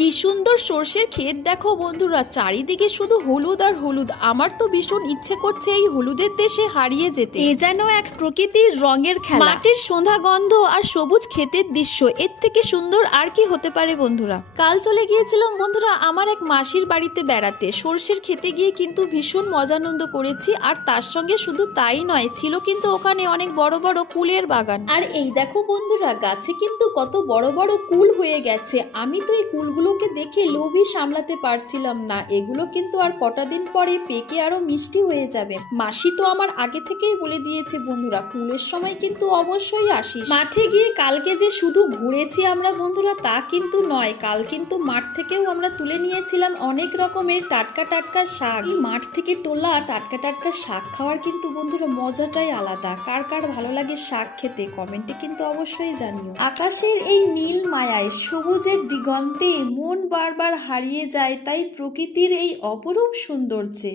কি সুন্দর সর্ষের ক্ষেত দেখো বন্ধুরা, চারিদিকে শুধু হলুদ আর হলুদ। আমার তো ভীষণ ইচ্ছে করছে এই হলুদের দেশে হারিয়ে যেতে। এ যেন এক প্রকৃতির রঙের খেলা। মাটির সন্ধ্যা গন্ধ আর সবুজ ক্ষেতের দৃশ্য, এর থেকে সুন্দর আর কি হতে পারে বন্ধুরা। কাল চলে গিয়েছিলাম বন্ধুরা আমার এক মাসির বাড়িতে বেড়াতে। সর্ষের খেতে গিয়ে কিন্তু ভীষণ মজানন্দ করেছি। আর তার সঙ্গে শুধু তাই নয়, ছিল কিন্তু ওখানে অনেক বড় বড় কুলের বাগান। আর এই দেখো বন্ধুরা, গাছে কিন্তু কত বড় বড় কুল হয়ে গেছে। আমি তো এই কুলগুলোকে দেখে লোভই সামলাতে পারছিলাম না। এগুলো কিন্তু আর কটা দিন পরে পেকে আরো মিষ্টি হয়ে যাবে। মাসি তো আমার আগে থেকেই বলে দিয়েছে বন্ধুরা, কুলের সময় কিন্তু অবশ্যই আসিস। মাঠে গিয়ে কালকে যে শুধু ঘুরেছি আমরা বন্ধুরা তা কিন্তু নয়, কাল কিন্তু মাঠ থেকেও আমরা তুলে নিয়েছিলাম অনেক রকমের টাটকা টাটকা শাক। এই মাঠ থেকে তোলা টাটকা টাটকা শাক খাওয়ার কিন্তু বন্ধুরা মজাটাই আলাদা। কার কার ভালো লাগে শাক খেতে কমেন্টে কিন্তু অবশ্যই জানিও। আকাশের এই নীল মায়ায় সবুজের দিগন্তে মন বারবার হারিয়ে যায় তাই প্রকৃতির এই অপরূপ সৌন্দর্যে।